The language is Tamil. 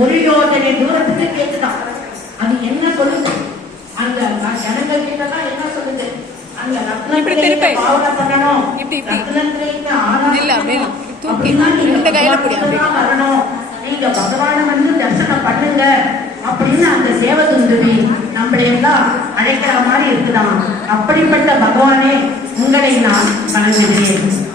ஒரு யோஜனை தூரத்துக்கு கேட்டுதான். அது என்ன சொல்லுது? அந்த ஜனங்கள் கிட்டதான் என்ன சொல்லுது? அந்த ரத்னத்திலே பாவனை பண்ணணும், ரத்னத்திலே வரணும், நீங்க பகவான வந்து தரிசனம் பண்ணுங்க அப்படின்னு அந்த சேவதுந்துவி நம்மளை எல்லாம் அழைக்கிற மாதிரி இருக்குதான். அப்படிப்பட்ட பகவானே உங்களை நான் வணங்குகிறேன்.